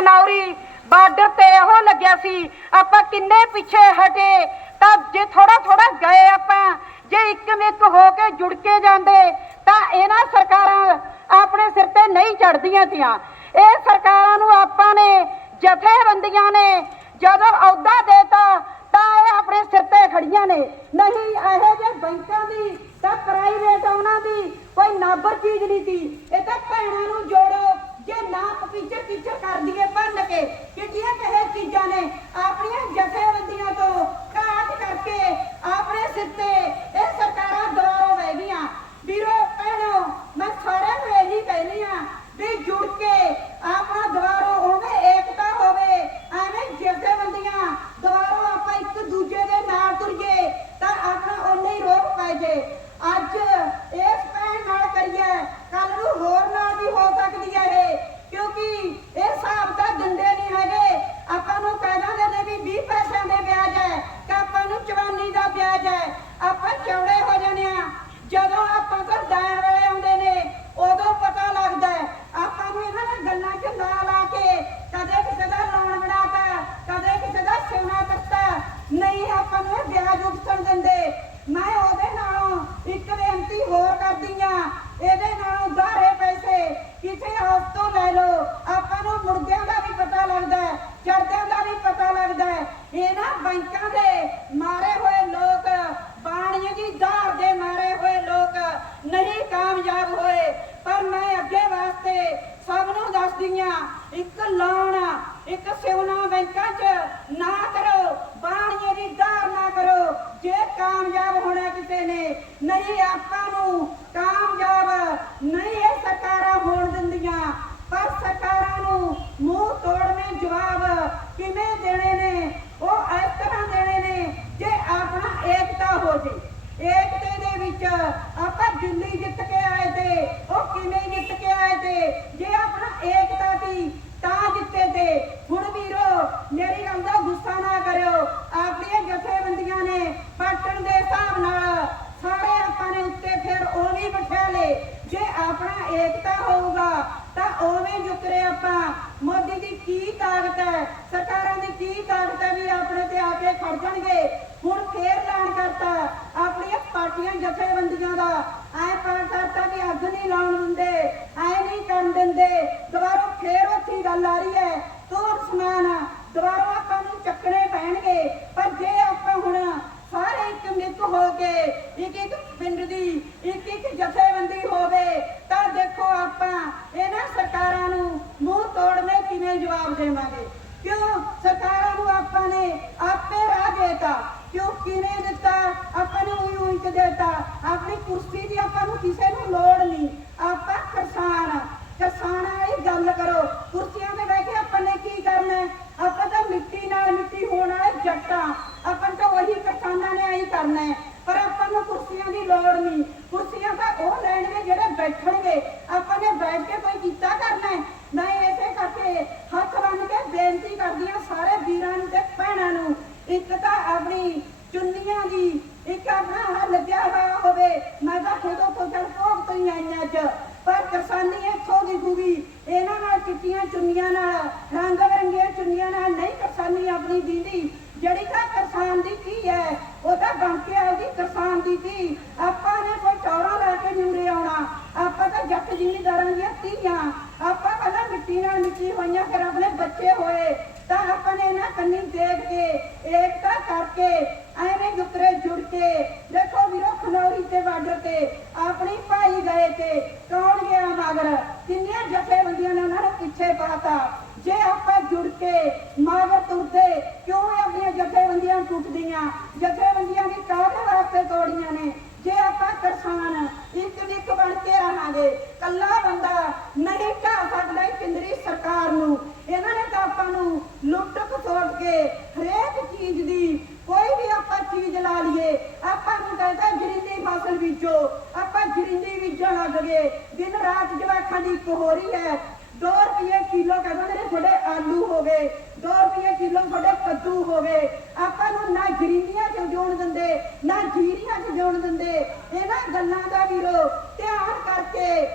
Khanauri border ਤੇ ਇਹੋ ਲੱਗਿਆ ਸੀ। ਆਪਾਂ ਕਿੰਨੇ ਪਿੱਛੇ ਹਟੇ, ਤਾਂ ਜੇ ਥੋੜਾ ਥੋੜਾ ਗਏ ਆਪਾਂ, ਜੇ ਇੱਕ ਮਿੱਕ ਹੋ ਕੇ ਜੁੜ ਕੇ ਜਾਂਦੇ, ਤਾਂ ਇਹਨਾਂ ਸਰਕਾਰਾਂ ਆਪਣੇ ਸਿਰ ਤੇ ਨਹੀਂ ਚੜਦੀਆਂ ਤੀਆਂ। ਇਹ ਸਰਕਾਰਾਂ ਨੂੰ ਆਪਾਂ ਨੇ ਜਥੇਬੰਦੀਆਂ ਨੇ ਜਦੋਂ ਅਹੁਦਾ ਦੇਤਾ, ਤਾਂ ਇਹ ਆਪਣੇ ਸਿਰ ਤੇ ਖੜੀਆਂ ਨੇ। ਨਹੀਂ, ਇਹੋ ਜਿਹੇ ਬੈਂਕਾਂ ਦੀ, ਤਾਂ ਪ੍ਰਾਈਵੇਟ ਉਹਨਾਂ ਦੀ ਕੋਈ ਨਾਬਰ ਚੀਜ਼ ਨਹੀਂ ਸੀ ਇਹ ਤਾਂ ਭੈਣਾਂ ਨੂੰ ਜੋੜੋ ਜੇ ਨਾ ਪੀਚਰ ਪੀਚਰ ਕਰ ਦਈਏ ਭੰਨ ਕੇ ਕਿਹੜੀਆਂ ਕਹੇ ਚੀਜ਼ਾਂ ਨੇ ਆਪਣੀਆਂ ਜਥੇਬੰਦੀਆਂ ਤੋਂ ਕਾਟ ਕਰਕੇ ਆਪਣੇ ਸਿਰ ਤੇ ਇਹ ਸਰਕਾਰਾਂ ਦੁਆਰੋਂ ਵਹਿ ਗਈਆਂ ਵੀਰੋ ਭੈਣੋ ਮੈਂ ਸਾਰਿਆਂ ਨੂੰ ਇਹੀ ਕਹਿੰਦੀ ਆ ਵੀ ਜੁੜ ਕੇ ਆਪਣਾ ਦੁਆਰੋਂ ਹੋਵੇ ਏਕਤਾ ਹੋਵੇ ਐਵੇਂ ਜਥੇਬੰਦੀਆਂ ਦੁਆਰੋਂ ਆਪਾਂ ਇੱਕ ਦੂਜੇ ਦੇ ਨਾਲ ਤੁਰੀਏ ਤਾਂ ਆਪਣਾ ਉਹਨੇ ਹੀ ਰੋਕ ਪੈ ਜੇ ਅੱਜ ਇਸ ਭੈਣ ਨਾਲ ਕਰੀਏ ਕੱਲ ਨੂੰ ਹੋਰ ਨਾਲ ਵੀ ਹੋ ਸਕਦੀ ਹੈ ਇਹ ਕਿਉਂਕਿ ਇਹ ਹਿਸਾਬ ਤਾਂ ਦਿੰਦੇ ਨਹੀਂ ਹੈਗੇ ਆਪਾਂ ਨੂੰ ਕਹਿ ਦਿੰਦੇ ਨੇ ਵੀ 20 ਪੈਸਿਆਂ ਦੇ ਵਿਆਜ ਹੈ ਕਿ ਆਪਾਂ ਨੂੰ ਚਵਾਨੀ ਦਾ ਵਿਆਜ ਹੈ ਆਪਾਂ ਚੌੜੇ ਹੋ ਜਾਂਦੇ ਆ ਜਦੋਂ ਆਪਾਂ ਕੋਲ ਦੇਣ ਵੇਲੇ ਆਉਂਦੇ ਨੇ ਉਦੋਂ ਪਤਾ ਲੱਗਦਾ ਹੈ ਆਪਾਂ ਨੂੰ ਇਹਨਾਂ ਨੇ ਗੱਲਾਂ 'ਚ ਲਾ ਲਾ ਕੇ ਕਦੇ ਕਿਸੇ ਦਾ ਲੋਨ ਬਣਾਤਾ ਕਦੇ ਕਿਸੇ ਦਾ ਸੋਨਾ ਤੱਕਤਾ ਨਹੀਂ ਆਪਾਂ ਨੂੰ ਇਹ ਵਿਆਜ ਉਗਸਣ ਦਿੰਦੇ ਮੈਂ ਉਹਦੇ ਨਾਲੋਂ ਇੱਕ ਬੇਨਤੀ ਹੋਰ ਕਰਦੀ ਆ ਇਹਦੇ ਨਾਲੋਂ ਉਧਾਰੇ ਪੈਸੇ ਕਿਸੇ ਹੱਥ ਤੋਂ ਲੈ ਲਓ ਆਪਾਂ ਨੂੰ ਮੁਰਗਿਆਂ ਦਾ ਵੀ ਪਤਾ ਲੱਗਦਾ ਹੈ ਚੜਦਿਆਂ ਦਾ ਵੀ ਪਤਾ ਲੱਗਦਾ ਹੈ ਇਹਨਾਂ ਬੈਂਕਾਂ ਦੇ ਮਾਰੇ ਹੋਏ ਲੋਕ ਬਾਣੀਆਂ ਦੀ ਧਾਰ ਦੇ ਮਾਰੇ ਹੋਏ ਲੋਕ ਨਹੀਂ ਕਾਮਯਾਬ ਹੋਏ ਪਰ ਮੈਂ ਅੱਗੇ ਵਾਸਤੇ ਸਭ ਨੂੰ ਦੱਸਦੀ ਆ ਇੱਕ ਲੋਨ ਇੱਕ ਸਿਉਣਾ ਬੈਂਕਾਂ 'ਚ ਨਾ ਕਰੋ ਬਾਣੀਆਂ ਦੀ ਧਾਰ ਨਾ ਕਰੋ। ਜੇ ਕਾਮਯਾਬ ਹੋਣਾ ਕਿਸੇ ਨੇ, ਨਹੀਂ ਆਪਾਂ ਨੂੰ ਕਾਮਯਾਬ ਨਹੀਂ ਇਹ ਸਰਕਾਰਾਂ ਹੋਣ ਦਿੰਦੀਆਂ ਪਰ ਸਰਕਾਰਾਂ ਨੂੰ ਮੂੰਹ ਤੋੜਵੇਂ ਜਵਾਬ ਕਿਵੇਂ ਦੇਣੇ ਨੇ ਉਹ ਇਸ ਤਰ੍ਹਾਂ ਦੇਣੇ ਨੇ ਜੇ ਆਪਣਾ ਏਕਤਾ ਹੋ ਜੇ ਏਕਤੇ ਦੇ ਵਿੱਚ ਆਪਾਂ ਦਿੱਲੀ ਜਿੱਤ ਕੇ ਆਏ ਤੇ ਉਹ ਕਿਵੇਂ ਜਿੱਤ ਕੇ ਆਏ ਤੇ ਜੇ ਆਪਣਾ ਏਕਤਾ ਸੀ ਤਾਂ ਜਿੱਤੇ ਤੇ ਹੁਣ ਵੀਰੋ ਮੇਰੀ ਗੱਲ ਦਾ ਗੁੱਸਾ ਨਾ ਕਰਿਓ ਆਪਣੀਆਂ ਜਥੇਬੰਦੀਆਂ ਨੇ ਪਾਟਣ ਦੇ ਹਿਸਾਬ ਨਾਲ ਸਾਰੇ ਆਪਾਂ ਨੇ ਉੱਤੇ ਫਿਰ ਉਹ ਜੇ ਆਪਣਾ ਏਕਤਾ ਹੋਊਗਾ, ਤਾਂ ਉਵੇਂ ਜੁਕਰੇ ਆਪਾਂ। ਮੋਦੀ ਦੀ ਕੀ ਤਾਕਤ ਹੈ? ਸਰਕਾਰਾਂ ਦੀ ਕੀ ਤਾਕਤ ਹੈ ਵੀ ਆਪਣੇ ਤੇ ਆ ਕੇ ਖੜ ਜਾਣਗੇ? ਹੁਣ ਫੇਰ ਐਲਾਨ ਕਰਤਾ ਆਪਣੀਆਂ ਪਾਰਟੀਆਂ ਜਥੇਬੰਦੀਆਂ ਦਾ। ਐ ਪਾਰ ਕਰਤਾ ਵੀ ਅੱਗ ਨਹੀਂ ਲਾਉਣ ਦਿੰਦੇ, ਐ ਨਹੀਂ ਕਰਨ ਦਿੰਦੇ। ਦੁਬਾਰਾ ਫੇਰ ਉੱਥੀ ਗੱਲ ਆ ਰਹੀ ਹੈ। ਤੋਰ ਸਮਾਨ ਦੁਬਾਰਾ ਆਪਾਂ ਨੂੰ ਚੱਕਣੇ ਪੈਣਗੇ। ਪਰ ਜੇ ਆਪਾਂ ਹੁਣ ਸਾਰੇ ਇੱਕ ਮਿੱਕ ਹੋ ਕੇ, ਇੱਕ ਇੱਕ ਪਿੰਡ ਦੀ, ਇੱਕ ਇੱਕ ਜਥੇਬੰਦੀ ਹੋਵੇ ਤਾਂ ਦੇਖੋ ਆਪਾਂ ਇਹਨਾਂ ਸਰਕਾਰਾਂ ਨੂੰ ਮੂੰਹ ਤੋੜਨੇ ਕਿਵੇਂ ਜਵਾਬ ਦੇਵਾਂਗੇ ਕਿਉਂ ਸਰਕਾਰਾਂ ਨੇ ਆਪੇ ਰਾਹ ਦੇਤਾ ਕਿਉਂ ਕਿਨੇ ਦਿੱਤਾ, ਆਪਾਂ ਨੂੰ ਉਹੀ ਉਹੀ ਦੇਤਾ। ਆਪਣੀ ਕੁਰਸੀ ਦੀ ਆਪਾਂ ਨੂੰ ਕਿਸੇ ਨੂੰ ਲੋੜ ਨਹੀਂ ਆਪਾਂ ਕਿਸਾਨ ਕਿਸਾਨਾਂ ਵਾਲੀ ਗੱਲ ਕਰੋ ਕੁਰਸੀਆਂ ਤੇ ਬਹਿ ਕੇ ਆਪਾਂ ਨੇ ਕੀ ਕਰਨਾ ਹੈ? ਆਪਾਂ ਤਾਂ ਮਿੱਟੀ ਨਾਲ ਮਿੱਟੀ ਹੋਣ ਵਾਲੇ ਜੱਟਾਂ ਆਪਾਂ ਤਾਂ ਉਹੀ ਕਿਸਾਨਾਂ ਨੇ ਆਹੀ ਕਰਨਾ ਹੈ ਪਰ ਆਪਾਂ ਨੂੰ ਕੁਰਸੀਆਂ ਦੀ ਲੋੜ ਨਹੀਂ ਕੁਰਸੀਆਂ ਤਾਂ ਉਹ ਲੈਣਗੇ ਜਿਹੜੇ ਬੈਠਣਗੇ ਆਪਾਂ ਨੇ ਬੈਠ ਕੇ ਕੋਈ ਕੀਤਾ ਕਰਨਾ ਹੈ ਮੈਂ ਇਸੇ ਕਰਕੇ ਹੱਥ ਬੰਨ ਕੇ ਬੇਨਤੀ ਕਰਦੀ ਹਾਂ ਸਾਰੇ ਵੀਰਾਂ ਨੂੰ ਤੇ ਭੈਣਾਂ ਨੂੰ ਇੱਕ ਤਾਂ ਆਪਣੀ ਚੁੰਨੀਆਂ ਦੀ ਇੱਕ ਆਪਣਾ ਆਹ ਲੱਗਿਆ ਹੋਇਆ ਹੋਵੇ ਮੈਂ ਤਾਂ ਖੁਦੋਂ ਤੋਂ ਚੜ ਭੋਗ ਤੋਂ ਹੀ ਆਈ ਅੱਜ ਪਰ ਕਿਸਾਨੀ ਇੱਥੋਂ ਦੀ ਗੂਗੀ ਇਹਨਾਂ ਨਾਲ ਚਿੱਟੀਆਂ ਚੁੰਨੀਆਂ ਨਾਲ, ਰੰਗ ਬਰੰਗੀਆਂ ਚੁੰਨੀਆਂ ਨਾਲ ਨਹੀਂ ਕਿਸਾਨੀ ਆਪਣੀ ਦੀਦੀ। ਜਿਹੜੀ ਤਾਂ ਕਿਸਾਨ ਦੀ ਧੀ ਹੈ, ਉਹ ਤਾਂ ਬਣ ਕੇ ਆਉਗੀ ਕਿਸਾਨ ਦੀ ਧੀ। ਆਪਾਂ ਨੇ ਕੋਈ ਟੌਰਾ ਲੈ ਕੇ ਨਿਉਰੇ ਆਉਣਾ। ਆਪਾਂ ਤਾਂ ਜੱਟ ਜ਼ਿਮੀਂਦਾਰਾਂ ਦੀਆਂ ਧੀਆਂ। ਆਪਾਂ ਪਹਿਲਾਂ ਮਿੱਟੀ ਨਾਲ ਮਿੱਟੀ ਹੋਈਆਂ, ਫਿਰ ਆਪਣੇ ਬੱਚੇ ਹੋਏ। ਤਾਂ ਆਪਾਂ ਨੇ ਇਹਨਾਂ ਕੰਨੀ ਦੇਖ ਕੇ, ਏਕਤਾ ਕਰਕੇ, ਐਵੇਂ ਗੁੱਤਰੇ ਜੁੜ ਕੇ, ਦੇਖੋ ਵੀਰੋ, ਖਨੌਰੀ ਤੇ ਬਾਰਡਰ ਤੇ ਆਪਣੀ ਭਾਈ ਗਏ ਤੇ ਕੌਣ ਗਿਆ ਮਗਰ? ਕਿੰਨੀਆਂ ਜਥੇਬੰਦੀਆਂ ਨੇ ਉਹਨਾਂ ਨੂੰ ਪਿੱਛੇ ਪਾਤਾ? ਜੇ ਆਪਾਂ ਜੁੜ ਕੇ ਮਗਰ ਤੁਰਦੇ, ਕਿਉਂ ਆਪਣੀਆਂ ਜਥੇਬੰਦੀਆਂ ਟੁੱਟਦੀਆਂ? ਜਥੇਬੰਦੀਆਂ ਦੀ ਕਾਹਦੇ ਵਾਸਤੇ ਤੋੜੀਆਂ ਨੇ? ਜੇ ਆਪਾਂ ਕਿਸਾਨ ਇੱਕ ਨਿੱਕ ਬਣ ਕੇ ਰਹਾਂਗੇ ਕੱਲਾ ਬੰਦਾ ਨਹੀਂ ਢਾ ਸਕਦਾ ਕੇਂਦਰੀ ਸਰਕਾਰ ਨੂੰ। ਇਹਨਾਂ ਨੇ ਤਾਂ ਆਪਾਂ ਨੂੰ ਲੁੱਟ ਖਸੋੜ ਕੇ ਹਰੇਕ ਚੀਜ਼ ਦੀ ਕੋਈ ਵੀ ਆਪਾਂ ਚੀਜ਼ ਲਾ ਲਈਏ। ਆਪਾਂ ਨੂੰ ਕਹਿੰਦਾ ਜਰਿੰਦੀ ਫਸਲ ਬੀਜੋ। ਆਪਾਂ ਬੀਜਣ ਲੱਗ ਗਏ, ਦਿਨ ਰਾਤ ਜਵਾਖਾਂ ਦੀ ਇੱਕ ਹੈ। 2 ਰੁਪਏ ਕਿਲੋ ਕਹਿੰਦੇ ਨੇ ਤੁਹਾਡੇ ਆਲੂ ਹੋ ਗਏ 2 ਰੁਪਏ ਕਿਲੋ ਤੁਹਾਡੇ ਕੱਦੂ ਹੋ ਗਏ। ਆਪਾਂ ਨੂੰ ਨਾ ਗਰੀਨੀਆਂ ਚ ਜੋਣ ਦਿੰਦੇ, ਨਾ ਜੀਰੀਆਂ ਚ ਜੋਣ ਦਿੰਦੇ। ਇਹਨਾਂ ਗੱਲਾਂ ਦਾ ਵੀਰੋ, ਧਿਆਨ ਕਰਕੇ